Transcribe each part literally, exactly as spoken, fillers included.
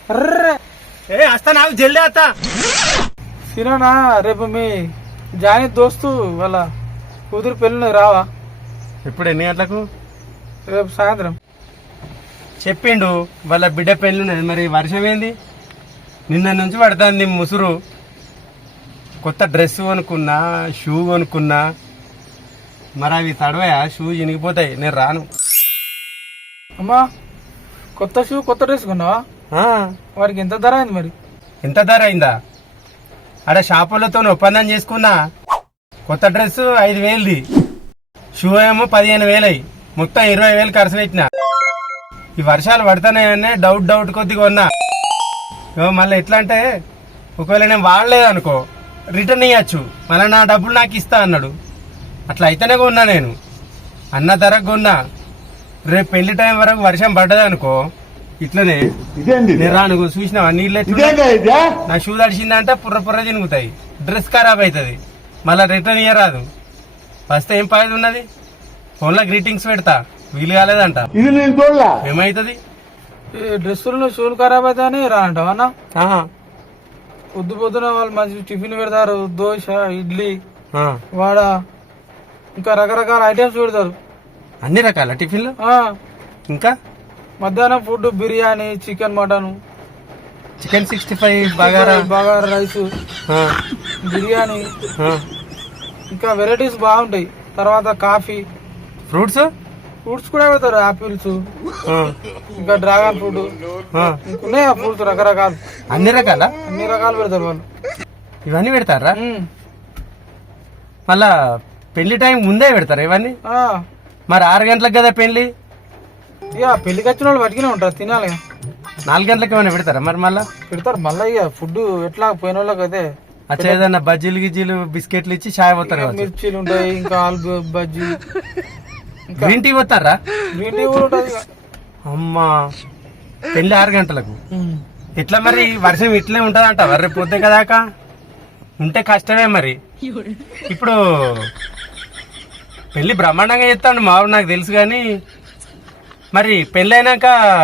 Array ఏ వస్తా నాకు జల్దీ వస్తా. సినా రేపు మీ జానీ దోస్తు వాళ్ళ కూతురు పెళ్ళి రావా? ఇప్పుడు ఎన్ని గంటలకు? రేపు సాయంత్రం చెప్పిండు వాళ్ళ బిడ్డ పెళ్ళి ఉన్నది. మరి వర్షం ఏంది? నిన్న నుంచి పడుతుంది ముసురు. కొత్త డ్రెస్ కొనుక్కున్నా, షూ కొనుక్కున్నా, మరి అవి తడవయా? షూ చినిగిపోతాయి. నేను రాను. అమ్మా కొత్త షూ కొత్త డ్రెస్ కొన్నావా? వారికి ఎంత ధర అయింది మరి? ఎంత ధర అయిందా? అడే షాపులతో ఒప్పందం చేసుకున్నా. కొత్త డ్రెస్ ఐదు వేలుది, షూ ఏమో పదిహేను వేలయి, మొత్తం ఇరవై వేలు ఖర్చు పెట్టిన. ఈ వర్షాలు పడుతున్నాయనే డౌట్ డౌట్ కొద్దిగా ఉన్నా. మళ్ళీ ఎట్లా అంటే ఒకవేళ నేను వాడలేదు అనుకో రిటర్న్ ఇవ్వచ్చు, మళ్ళీ నా డబ్బులు నాకు ఇస్తా అన్నాడు. అట్లా అయితేనే కొన్నా నేను. అన్న ధరకు కొన్నా. రేపు పెళ్లి టైం వరకు వర్షం పడ్డది అనుకో ఇట్లనే నేను రాను. చూసినావా నీళ్ళు ఎట్లా? నా షూ తడిచిందంటే పుర్ర పుర్ర చినుగుతాయి, డ్రెస్ ఖరాబ్ అవుతుంది, మళ్ళీ రిటర్న్ ఇయ్యరాదు. వస్తే ఏం పాయిది ఉన్నది? ఫోన్లో గ్రీటింగ్స్ పెడతా, వీలు కాలేదంట. ఏమైతుంది? డ్రెస్సులు షూలు ఖరాబ్ అవుతాయని రానంటావా అన్న? పొద్దు పొద్దున వాళ్ళు మంచి టిఫిన్ పెడతారు, దోశ, ఇడ్లీ, వాడ, ఇంకా రకరకాల ఐటమ్స్ పెడతారు. అన్ని రకాల టిఫిన్లు. ఇంకా మధ్యాహ్నం food biryani, chicken, mutton, chicken sixty five, bagara bagara rice, biryani, ఇంకా వెరైటీస్ బాగుంటాయి. తర్వాత కాఫీ, ఫ్రూట్స్ ఫ్రూట్స్ కూడా పెడతారు. ఆపిల్స్, ఇంకా డ్రాగన్ ఫ్రూట్, ఉన్నాయి ఫ్రూట్స్ రకరకాలు, అన్ని రకాల అన్ని రకాలు పెడతారు వాళ్ళు. ఇవన్నీ పెడతారా? మళ్ళా పెళ్లి టైం ముందే పెడతారా ఇవన్నీ? మరి ఆరు గంటలకు కదా పెళ్లి. ఇక పెళ్లికి వచ్చిన వాళ్ళు పట్టుకునే ఉంటారు, తినాలి. నాలుగు గంటలకు ఏమైనా పెడతారా? మరి మళ్ళా పెడతారు. మళ్ళీ ఇక ఫుడ్ ఎట్లా పోయిన వాళ్ళకి అయితే అచ్చా ఏదన్నా బజ్జీలు గిజ్జీలు బిస్కెట్లు ఇచ్చి చాయ్ పోతారు. మిర్చీలు ఉంటాయి, ఇంకా ఆలు బజ్జీ, గ్రీన్ టీ పోతారా? గ్రీన్ టీ కూడా ఉంటుంది. అమ్మా పెళ్లి ఆరు గంటలకు ఎట్లా మరి? వర్షం ఇట్లే ఉంటదంట రేపు పొద్దు కదాకా ఉంటే కష్టమే. మరి ఇప్పుడు పెళ్లి బ్రహ్మాండంగా చేస్తాడు మావాడు, నాకు తెలుసు. కానీ మరి పెళ్ళి అయినాక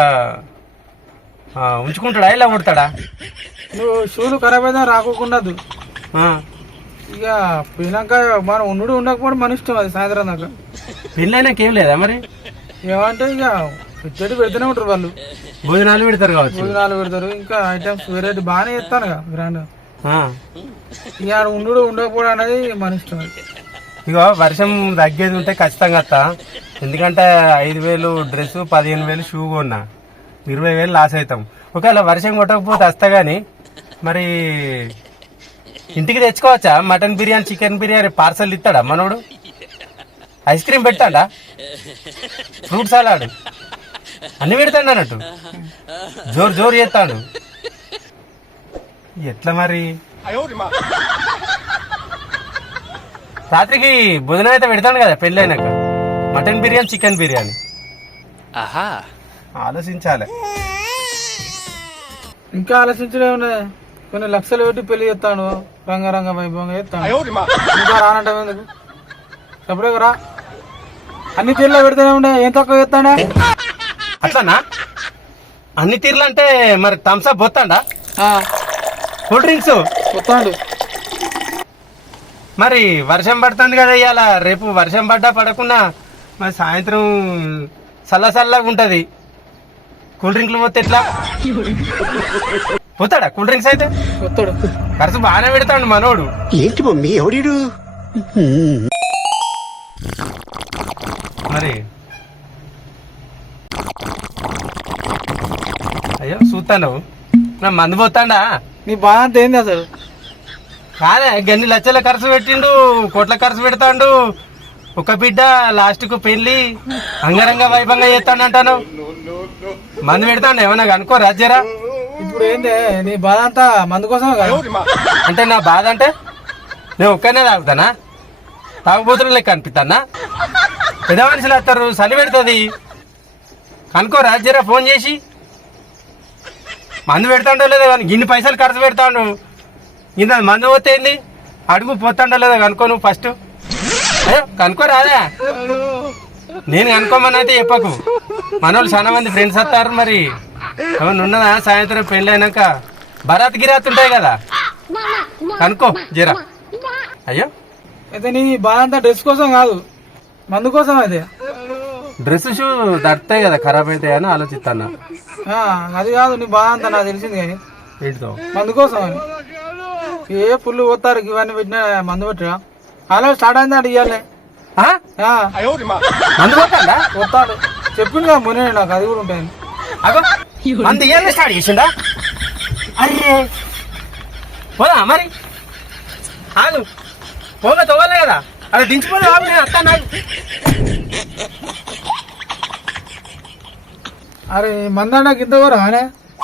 ఉంచుకుంటాడా ఇలా కొడతాడా? నువ్వు షూలు ఖరాబ్ అయితే రాకోకుండదు. ఇక పోయినాక మనం ఉండు ఉండకపోవడం మన ఇష్టం. అది సాయంత్రం దాకా. పెళ్ళి అయినాక ఏం లేదా మరి? ఏమంటే ఇక చెడు పెడుతూనే ఉంటారు వాళ్ళు. భోజనాలు పెడతారు కావచ్చు. భోజనాలు పెడతారు, ఇంకా ఐటమ్స్ వెరైటీ బాగానే చేస్తాను కదా గ్రాండ్. ఇక ఉండు ఉండకపోవడం అనేది మన ఇష్టం. అది ఇక వర్షం తగ్గేది ఉంటే ఖచ్చితంగా వస్తా. ఎందుకంటే ఐదు వేలు డ్రెస్, పదిహేను వేలు షూ కొన్నా, ఇరవై వేలు లాస్ అవుతాం. ఒకవేళ వర్షం కొట్టకపోతే వస్తా. కానీ మరి ఇంటికి తెచ్చుకోవచ్చా? Mutton biryani, chicken biryani parcel ఇస్తాడా మనోడు? ఐస్ క్రీమ్ పెట్టాడా? ఫ్రూట్ సలాడ్ అన్ని పెడతాడు అన్నట్టు. జోరు జోరు చేస్తాడు. ఎట్లా మరి? రాత్రికి భోజనం అయితే పెడతాను కదా పెళ్ళి అయినాక, మటన్ బిర్యానీ, చికెన్ బిర్యానీ. ఆలోచించాలి. ఇంకా ఆలోచించలే ఉన్నాయి. కొన్ని లక్షలు పెట్టి పెళ్లి చేస్తాను, రంగరంగ వైభవంగా చేస్తాను. ఇంకా రానంటే ఎందుకు? ఎప్పుడే రా, అన్ని తీర్లో పెడితేనే ఉండే, ఏం తక్కువ చేస్తాడా? అట్లానా? అన్ని తీర్లు అంటే మరి థమ్స్ అప్ పోతాడా? కూల్ డ్రింక్స్ పోతాడు. మరి వర్షం పడుతుంది కదా ఇవాళ. రేపు వర్షం పడ్డా పడకుండా మరి సాయంత్రం చల్ల చల్లగా ఉంటది. కూల్ డ్రింక్లు పోతే ఎట్లా? పోతాడా కూల్ డ్రింక్స్ అయితే? పోతాడు. ఖర్చు బాగానే పెడతాడు మనోడు. ఏంటి మమ్మీ ఎవడీడు? మరి అయ్యో చూస్తాను నా మందు పోతాడా? నీ బాధ అంత ఏంది అసలు? కాదే గన్ని లక్షల ఖర్చు పెట్టిండు, కోట్ల ఖర్చు పెడతాడు. ఒక బిడ్డ లాస్ట్ కు పెళ్లి అంగరంగ వైభవంగా చేస్తాడంటాను. మందు పెడతాడు ఏమన్నా అనుకో రాజ్యరా. ఇప్పుడు ఏంది నీ బాధ అంతా మందు కోసం అంటే? నా బాధ అంటే నేను ఒక్కనే తాగుతానా? తాగుబోతులు లెక్క అనిపిస్తానా? పెద్ద మనుషులు వస్తారు, చలి పెడుతుంది. కనుకో రాజ్యరా ఫోన్ చేసి. మందు పెడతాడో లేదో కానీ ఇన్ని పైసలు ఖర్చు పెడతాడు. ఇంత మందు పోతే ఏంది? అడుగు పోతాడో లేదో కనుకో నువ్వు ఫస్ట్. అయ్యో కనుకో రాదా? నేను కనుక్కోమని అయితే చెప్పకు. మన వాళ్ళు చాలా మంది ఫ్రెండ్స్ వస్తారు. మరి అవును ఉన్నదా సాయంత్రం పెళ్ళి అయినాక బరాత్ గిరాత్ ఉంటాయి కదా కనుక్కో జరా. అయ్యో అయితే నీ బాధ అంతా డ్రెస్ కోసం కాదు, మందు కోసం అయితే. డ్రెస్ షూ దడతాయి కదా ఖరాబ్ అవుతాయి అని ఆలోచిస్తాను. ఆ, అది కాదు నీ బాధ అంతా నాకు తెలిసింది కానీ వీటితో మందు కోసం అని. ఏ పుల్లు పోతారు ఇవన్నీ పెట్టిన మందు పెట్టరా అలా స్టార్ట్ అయింది అంటే ఇవ్వాలి. మందు పోతాడా పోతాడు చెప్పింది కదా మొన్న నాకు అది కూడా ఉంటాయి. అగో మందు ఇయ్యాలి స్టార్ట్ చేసిండా? అరే పోదా మరి ఆగు పోగా తవ్వాలి కదా అలా దించిపోలే బాబు నేను అత్తా నాకు. అరే మందా నాకు ఇంత కూడా అనే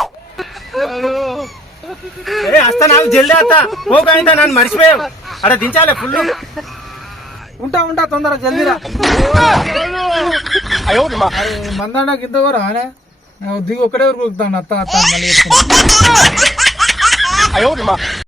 ఏ వస్తా నాకు జల్దీ అత్తా పోక అయితే నన్ను మర్చిపోయావు అక్కడ దించాలి ఫుల్. ఉంటా ఉంటా తొందర జల్దీరా. అరే మందా నాకు ఇంత కూడా అనే దిగు ఒక్కడే ఊరుకుతాను అత్త అత్త మళ్ళీ చెప్తాను.